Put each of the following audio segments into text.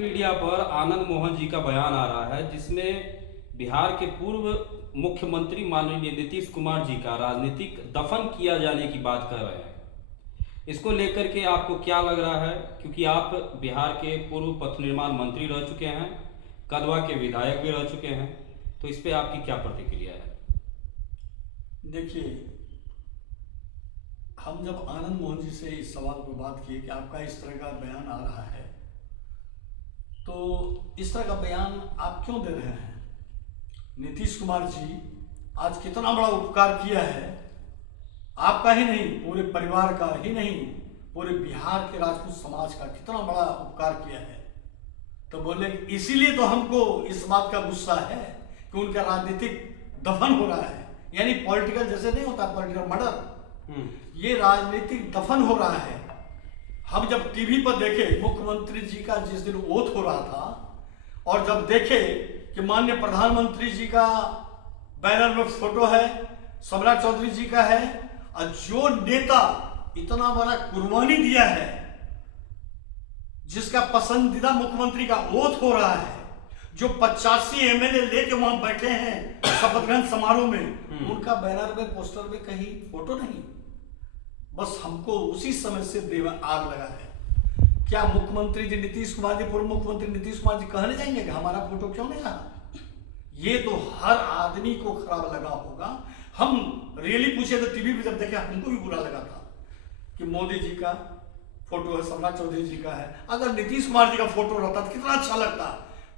Media पर आनंद मोहन जी का बयान आ रहा है जिसमें बिहार के पूर्व मुख्यमंत्री माननीय नीतीश कुमार जी का राजनीतिक दफन किया जाने की बात कर रहे हैं। इसको लेकर के आपको क्या लग रहा है, क्योंकि आप बिहार के पूर्व पथ निर्माण मंत्री रह चुके हैं, कदवा के विधायक भी रह चुके हैं, तो इस पे आपकी क्या प्रतिक्रिया है? देखिए, हम जब आनंद मोहन जी से इस सवाल पर बात किए कि आपका इस तरह का बयान आ रहा है, तो इस तरह का बयान आप क्यों दे रहे हैं? नीतीश कुमार जी आज कितना बड़ा उपकार किया है, आपका ही नहीं, पूरे परिवार का ही नहीं, पूरे बिहार के राजपूत समाज का कितना बड़ा उपकार किया है। तो बोले इसीलिए तो हमको इस बात का गुस्सा है कि उनका राजनीतिक दफन हो रहा है, यानी पॉलिटिकल जैसे नहीं होता पॉलिटिकल मर्डर, ये राजनीतिक दफन हो रहा है। हम जब टीवी पर देखे मुख्यमंत्री जी का जिस दिन ओथ हो रहा था, और जब देखे कि माननीय प्रधानमंत्री जी का बैनर में फोटो है, सम्राट चौधरी जी का है, और जो नेता इतना बड़ा कुर्बानी दिया है, जिसका पसंदीदा मुख्यमंत्री का ओथ हो रहा है, जो 85 एमएलए लेके वहां बैठे हैं शपथ ग्रहण समारोह में, उनका बैनर में पोस्टर में कहीं फोटो नहीं। बस हमको उसी समय से देव आग लगा है। क्या मुख्यमंत्री जी नीतीश कुमार जी, पूर्व मुख्यमंत्री नीतीश कुमार जी कहने जाएंगे कि हमारा फोटो क्यों नहीं रहा? ये तो हर आदमी को खराब लगा होगा। हम रियली पूछे तो टीवी पे जब देखे हमको भी बुरा लगा था कि मोदी जी का फोटो है, सम्राट चौधरी जी का है। अगर नीतीश कुमार जी का फोटो रहता तो कितना अच्छा लगता।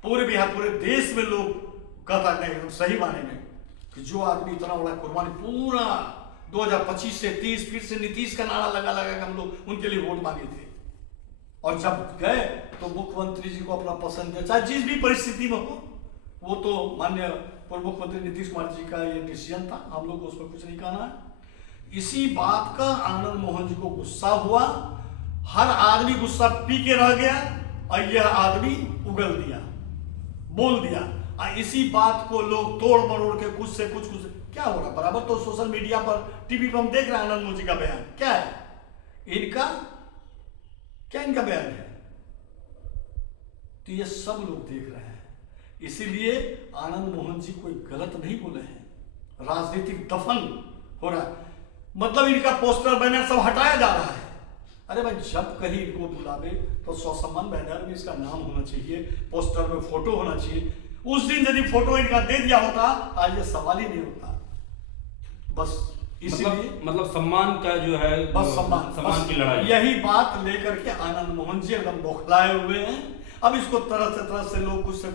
पूरे बिहार, पूरे देश में लोग कहता नहीं, एकदम सही माने में कि जो आदमी इतना बड़ा कुर्बानी, पूरा 2025 से 30 फिर से नीतीश का नारा लगा लगा के हम लोग उनके लिए वोट मांगे थे, और जब गए तो मुख्यमंत्री जी को अपना पसंद है, चाहे जिस भी परिस्थिति में हो। वो तो माननीय पूर्व मुख्यमंत्री नीतीश कुमार जी का ये डिसीजन था, हम लोग को उस पर कुछ नहीं कहना है। इसी बात का आनंद मोहन जी को गुस्सा हुआ। हर आदमी गुस्सा पी के रह गया, और यह आदमी उगल दिया, बोल दिया, और इसी बात को लोग तोड़ मरोड़ के कुछ से कुछ क्या हो रहा बराबर। तो सोशल मीडिया पर, टीवी पर हम देख रहे हैं आनंद मोहन जी का बयान क्या है, इनका क्या इनका बयान है, तो ये सब लोग देख रहे हैं। इसीलिए आनंद मोहन जी कोई गलत नहीं बोले हैं। राजनीतिक दफन हो रहा है, मतलब इनका पोस्टर बैनर सब हटाया जा रहा है। अरे भाई, जब कहीं इनको बुलावे तो स्वसम्मान बैनर में इसका नाम होना चाहिए, पोस्टर में फोटो होना चाहिए। उस दिन यदि फोटो इनका दे दिया होता, आज ये सवाल ही नहीं होता। बस इसीलिए मतलब सम्मान का जो है, बस सम्मान की लड़ाई, यही बात लेकर के आनंद मोहन जी एकदम बौखलाए हुए हैं। अब इसको तरह से लोग कुछ से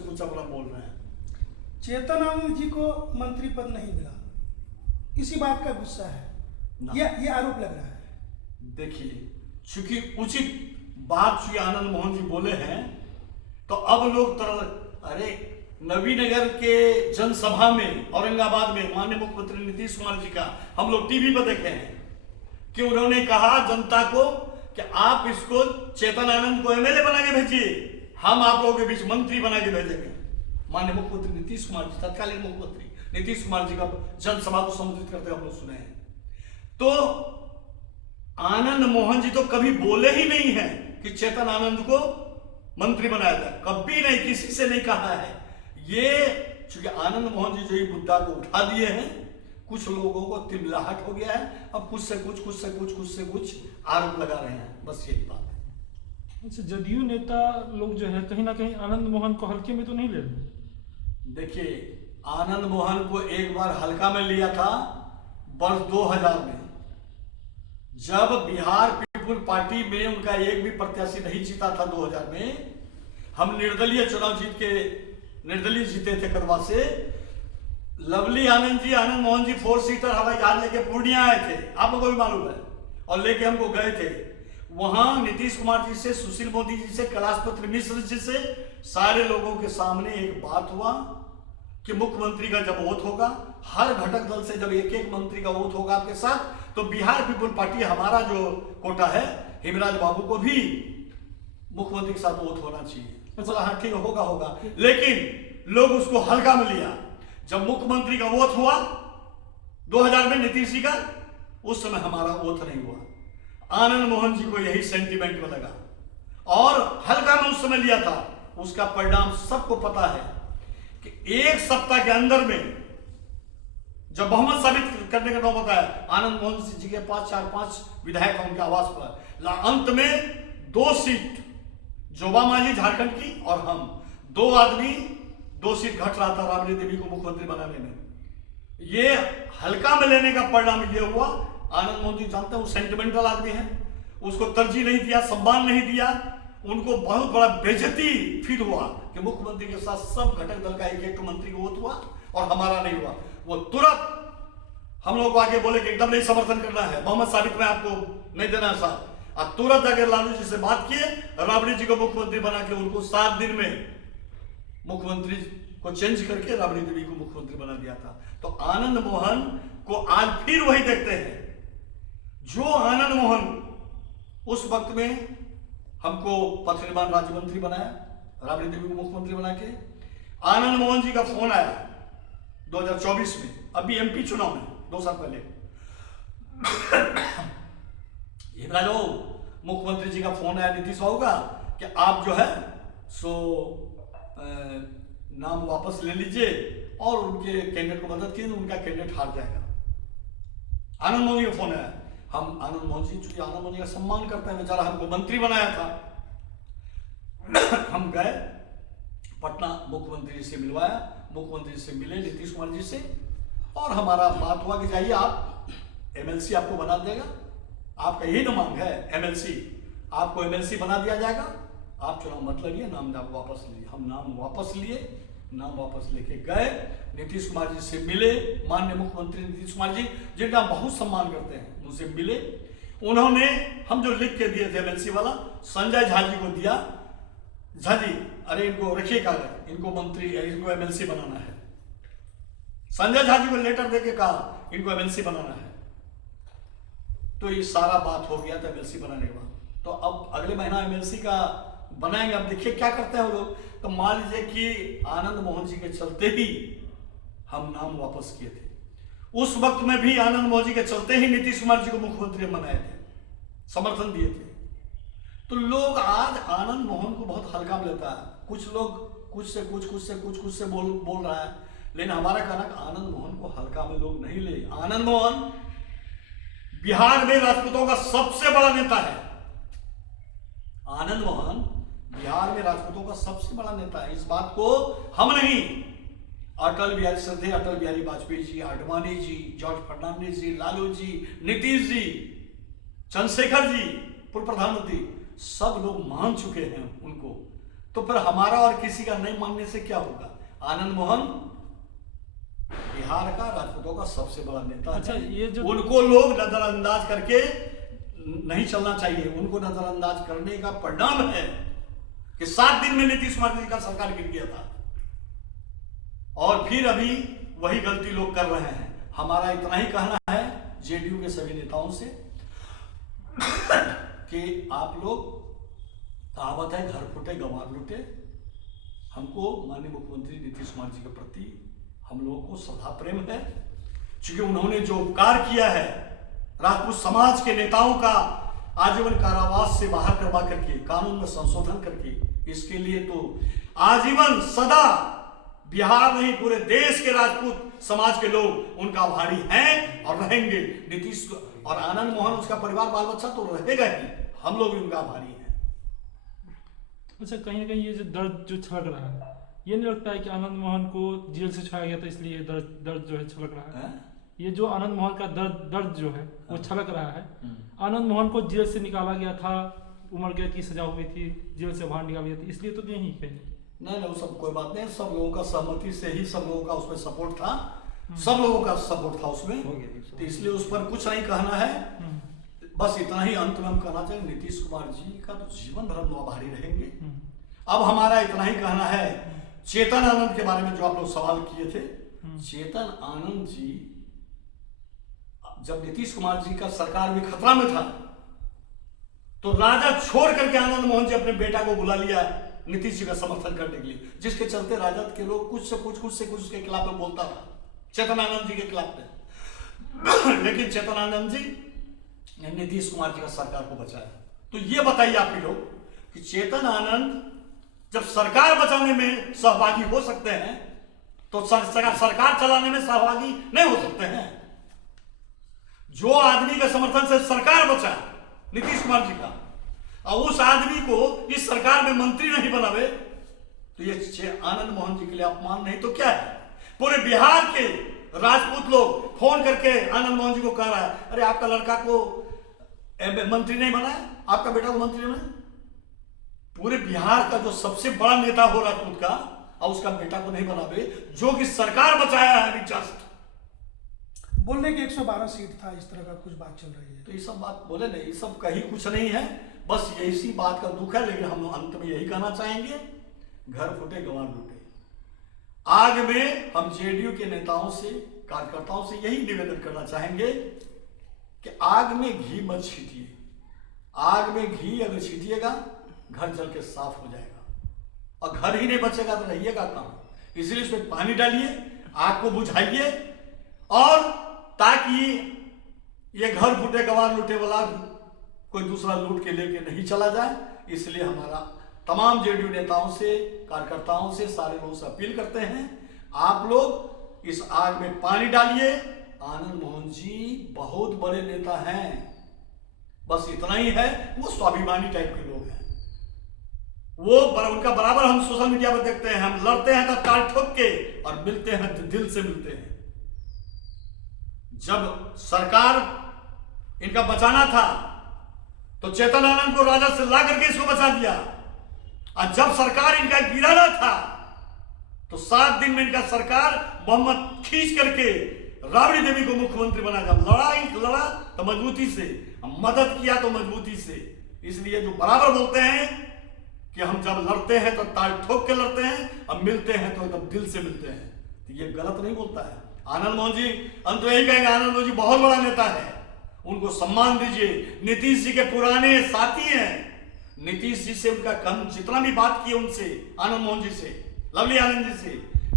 कुछ अपना बोल रहे हैं। चेतन आनंद जी को मंत्री पद नहीं मिला, इसी बात का गुस्सा है, ये आरोप लग रहा है। देखिए, चूंकि उचित बात श्री आनंद मोहन जी बोले हैं, तो अब लोग अरे नवीनगर के जनसभा में औरंगाबाद में माननीय मुख्यमंत्री नीतीश कुमार जी का हम लोग टीवी पर देखे हैं कि उन्होंने कहा जनता को कि आप इसको चेतन आनंद को एमएलए बना के भेजिए, हम आप लोगों के बीच मंत्री बना के भेजेंगे। माननीय मुख्यमंत्री नीतीश कुमार जी, तत्कालीन मुख्यमंत्री नीतीश कुमार जी का जनसभा को संबोधित करते हम लोग सुने हैं। तो आनंद मोहन जी तो कभी बोले ही नहीं है कि चेतन आनंद को मंत्री बनाया जाए, कभी नहीं, किसी से नहीं कहा है। ये चूंकि आनंद मोहन जी जो ये मुद्दा को उठा दिए हैं, कुछ लोगों को तिलमिलाहट हो गया है। अब कुछ से कुछ आरोप लगा रहे हैं, बस यही बात है। अच्छा, जदयू नेता लोग जो है कहीं ना कहीं आनंद मोहन को हल्के में तो नहीं ले रहे? देखिए, आनंद मोहन को एक बार हल्का में लिया था वर्ष 2000 में, जब बिहार पीपुल पार्टी में उनका एक भी प्रत्याशी नहीं जीता था। 2000 में हम निर्दलीय चुनाव निर्दलीय जीते थे कदवा से। लवली आनंद जी, आनंद मोहन जी 4 सीटर हवाई जहाज लेके पूर्णिया आए थे, आप लोगों को भी मालूम है, और लेके हमको गए थे। वहां नीतीश कुमार जी से, सुशील मोदी जी से, कैलाश पत्र मिश्र जी से, सारे लोगों के सामने एक बात हुआ कि मुख्यमंत्री का जब वोट होगा, हर घटक दल से जब एक एक मंत्री का वोट होगा आपके साथ, तो बिहार पीपुल पार्टी, हमारा जो कोटा है, हिमराज बाबू को भी मुख्यमंत्री के साथ वोट होना चाहिए। तो हाँ ठीक होगा, लेकिन लोग उसको हल्का में लिया। जब मुख्यमंत्री का वोट हुआ 2000 में नीतीश जी का, उस समय हमारा वोट नहीं हुआ। आनंद मोहन जी को यही सेंटीमेंट में लगा, और हल्का में उस समय लिया था, उसका परिणाम सबको पता है कि एक सप्ताह के अंदर में जब बहुमत साबित करने का नौबत आया, आनंद मोहन सिंह जी के पास 4-5 विधायक हैं उनके आवास पर, अंत में 2 सीट जोबा मांझी झारखंड की और हम 2 आदमी 2 सीट घट रहा था राबड़ी देवी को मुख्यमंत्री बनाने में। ये हल्का में लेने का परिणाम ये हुआ। आनंद मोहन जी जानते हैं वो सेंटिमेंटल आदमी है, उसको तरजीह नहीं दिया, सम्मान नहीं दिया, उनको बहुत बड़ा बेइज्जती फील हुआ कि मुख्यमंत्री के साथ सब घटक दल का एक मंत्री को वोट हुआ और हमारा नहीं हुआ। वो तुरंत हम लोग को आगे बोले कि एकदम नहीं समर्थन करना है, बहुमत साबित में आपको नहीं देना है साथ। और तुरंत अगर लालू जी से बात किए, राबड़ी जी को मुख्यमंत्री बना के उनको 7 दिन में मुख्यमंत्री को चेंज करके राबड़ी देवी को मुख्यमंत्री बना दिया था। तो आनंद मोहन को आज फिर वही देखते हैं जो आनंद मोहन उस वक्त में हमको पथ निर्माण राज्य मंत्री बनाया, राबड़ी देवी को मुख्यमंत्री बना के। आनंद मोहन जी का फोन आया 2024 में, अभी एमपी चुनाव में 2 साल पहले, लो मुख्यमंत्री जी का फोन आया नीतीश बाबू का कि आप जो है सो नाम वापस ले लीजिए और उनके कैंडिडेट को मदद कीजिए, उनका कैंडिडेट हार जाएगा। आनंद मोहन जी का फोन आया। हम आनंद मोहन जी चूंकि आनंद मोहन जी का सम्मान करते हैं, बेचारा हमको मंत्री बनाया था, हम गए पटना, मुख्यमंत्री जी से मिलवाया, मुख्यमंत्री जी से मिले नीतीश कुमार जी से, और हमारा बात हुआ कि जाइए आप एमएलसी आपको बना देगा, आपका यही ना मांग है एमएलसी, आपको एमएलसी बना दिया जाएगा, आप चुनाव मत लड़िए, नाम आप वापस लीजिए। हम नाम वापस लिए, नाम वापस लेके गए, नीतीश कुमार जी से मिले, माननीय मुख्यमंत्री नीतीश कुमार जी जिनका बहुत सम्मान करते हैं, मुझसे मिले। उन्होंने हम जो लिख के दिए थे एमएलसी वाला, संजय झा जी को दिया। झा जी अरे इनको रखिए कागज, इनको मंत्री इनको एमएलसी बनाना है। संजय झा जी को लेटर देके कहा इनको एमएलसी बनाना है। तो ये सारा बात हो गया था एमएलसी बनाने के बाद। तो अब अगले महीना एमएलसी का बनाएंगे, अब देखिए क्या करते हैं वो लोग। तो मान लीजिए कि आनंद मोहन जी के चलते ही हम नाम वापस किए थे, उस वक्त में भी आनंद मोहन जी के चलते ही नीतीश कुमार जी को मुख्यमंत्री बनाए थे, समर्थन दिए थे। तो लोग आज आनंद मोहन को बहुत हल्का में लेता है, कुछ लोग कुछ से कुछ बोल रहा है, लेकिन हमारा कहना कि आनंद मोहन को हल्का में लोग नहीं ले। आनंद मोहन बिहार में राजपूतों का सबसे बड़ा नेता है। आनंद मोहन बिहार में राजपूतों का सबसे बड़ा नेता है। इस बात को हम नहीं, अटल बिहारी श्रद्धेय अटल बिहारी वाजपेयी जी, आडवाणी जी, जॉर्ज फर्नांडिस जी, लालू जी, नीतीश जी, चंद्रशेखर जी पूर्व प्रधानमंत्री, सब लोग मान चुके हैं उनको। तो फिर हमारा और किसी का नहीं मानने से क्या होगा। आनंद मोहन बिहार का राजपूतों का सबसे बड़ा नेता। अच्छा, ये जो उनको लोग नजरअंदाज करके नहीं चलना चाहिए। उनको नजरअंदाज करने का परिणाम है कि 7 दिन में नीतीश कुमार जी का सरकार गिर गया था, और फिर अभी वही गलती लोग कर रहे हैं। हमारा इतना ही कहना है जेडीयू के सभी नेताओं से कि आप लोग, कहावत है घर फूटे गंवार लूटे, हमको माननीय मुख्यमंत्री नीतीश कुमार जी के प्रति हम लोगों को श्रद्धा प्रेम है, क्योंकि उन्होंने जो उपकार किया है राजपूत समाज के नेताओं का आजीवन कारावास से बाहर करवा करके, कानून में संशोधन करके, इसके लिए तो आजीवन सदा बिहार नहीं पूरे देश के राजपूत समाज के लोग उनका आभारी हैं और रहेंगे। नीतीश और आनंद मोहन, उसका परिवार बाल बच्चा तो रहेगा ही, हम लोग भी उनका आभारी हैं। अच्छा, कहीं ना कहीं ये जो दर्द जो छलक रहा है, ये नहीं लगता है कि आनंद मोहन को जेल से छुड़ाया गया था इसलिए दर्द जो है छलक रहा है? ये जो आनंद मोहन का दर्द जो है वो छलक रहा है। आनंद मोहन को जेल से निकाला गया था, उम्र कैद की सजा हुई थी, जेल से बाहर निकाला गया था, इसलिए तो नहीं कहीं नहीं, वो सब कोई बात नहीं। सब लोगों का सहमति से ही सब लोगों का उसमें सपोर्ट था, सब लोगों का सपोर्ट था उसमें, तो इसलिए उस पर कुछ नहीं कहना है। बस इतना ही अंत में हम कहना चाहिए, नीतीश कुमार जी का तो जीवन भर हम आभारी रहेंगे। अब हमारा इतना ही कहना है चेतन आनंद के बारे में जो आप लोग सवाल किए थे। चेतन आनंद जी, जब नीतीश कुमार जी का सरकार भी खतरा में था, तो राजद छोड़ करके आनंद मोहन जी अपने बेटा को बुला लिया नीतीश जी का समर्थन करने के लिए, जिसके चलते राजद के लोग कुछ से कुछ उसके खिलाफ में बोलता रहा, चेतन आनंद जी के खिलाफ में। लेकिन चेतन आनंद जी ने नीतीश कुमार जी का सरकार को बचाया। तो ये बताइए आप लोग कि चेतन आनंद जब सरकार बचाने में सहभागी हो सकते हैं तो सरकार चलाने में सहभागी नहीं हो सकते हैं। जो आदमी के समर्थन से सरकार बचा नीतीश कुमार जी का, और उस आदमी को इस सरकार में मंत्री नहीं बनावे तो ये आनंद मोहन जी के लिए अपमान नहीं तो क्या है। पूरे बिहार के राजपूत लोग फोन करके आनंद मोहन जी को कह रहा है, अरे आपका लड़का को मंत्री नहीं बनाया, आपका बेटा को मंत्री नहीं बनाया। पूरे बिहार का जो सबसे बड़ा नेता हो राजपूत का, और उसका बेटा को नहीं बनावे, जो कि सरकार बचाया है अभी जस्ट। बोलने की 112 सीट था, इस तरह का कुछ बात चल रही है। तो ये सब बात बोले नहीं, ये सब कहीं कुछ नहीं है, बस इसी बात का दुख है। लेकिन हम अंत में यही कहना चाहेंगे, घर फूटे गंवार लूटे। आग में हम जेडीयू के नेताओं से, कार्यकर्ताओं से यही निवेदन करना चाहेंगे कि आग में घी मत छीटिए। आग में घी अगर छीटिएगा घर जल के साफ हो जाएगा, और घर ही नहीं बचेगा तो रहिएगा कहां। इसलिए इसमें पानी डालिए, आग को बुझाइए, और ताकि ये घर फूटे गंवार लूटे वाला कोई दूसरा लूट के लेके नहीं चला जाए। इसलिए हमारा तमाम जेडीयू नेताओं से, कार्यकर्ताओं से, सारे लोगों से अपील करते हैं, आप लोग इस आग में पानी डालिए। आनंद मोहन जी बहुत बड़े नेता हैं, बस इतना ही है, वो स्वाभिमानी टाइप के लोग हैं। वो उनका बराबर हम सोशल मीडिया पर देखते हैं, हम लड़ते हैं तो टाल ठोक के, और मिलते हैं तो दिल से मिलते हैं। जब सरकार इनका बचाना था तो चेतन आनंद को राजा से ला करके इसको बचा दिया, और जब सरकार इनका गिराना था तो 7 दिन में इनका सरकार मोहम्मद खींच करके राबड़ी देवी को मुख्यमंत्री बना। जब लड़ा तो मजबूती से, मदद किया तो मजबूती से। इसलिए जो बराबर बोलते हैं कि हम जब लड़ते हैं तो ताल ठोक के लड़ते हैं, और मिलते हैं तो एकदम दिल से मिलते हैं, तो ये गलत नहीं बोलता है। आनंद मोहन जी, हम तो यही कहेंगे, आनंद मोहन जी बहुत बड़ा नेता है, उनको सम्मान दीजिए। नीतीश जी के पुराने साथी हैं, नीतीश जी से उनका कम जितना भी बात किए उनसे, आनंद मोहन जी से, लवली आनंद जी से,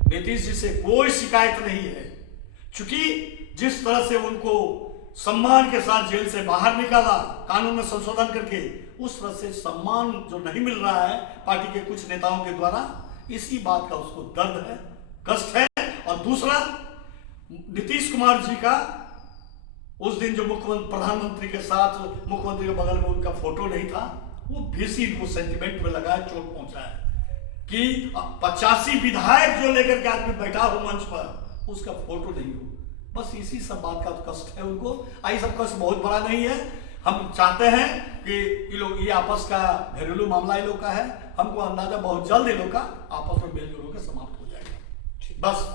नीतीश जी से कोई शिकायत नहीं है। क्योंकि जिस तरह से उनको सम्मान के साथ जेल से बाहर निकाला कानून में संशोधन करके, उस तरह से सम्मान जो नहीं मिल रहा है पार्टी के कुछ नेताओं के द्वारा, इसी बात का उसको दर्द है, कष्ट है। और दूसरा, नीतीश कुमार जी का उस दिन जो प्रधानमंत्री के साथ मुख्यमंत्री के बगल में उनका फोटो नहीं था, वो बेसी इनको सेंटिमेंट में लगा, चोट पहुंचा है कि 85 विधायक जो लेकर के आदमी बैठा हो मंच पर, उसका फोटो नहीं हो। बस इसी सब बात का कष्ट है उनको। आई सब कष्ट बहुत बड़ा नहीं है। हम चाहते हैं कि ये आपस का घरेलू मामला ये लोग का है। हमको अंदाजा बहुत जल्द ये लोग का आपस में मेल जोल के समाप्त हो जाएगा। बस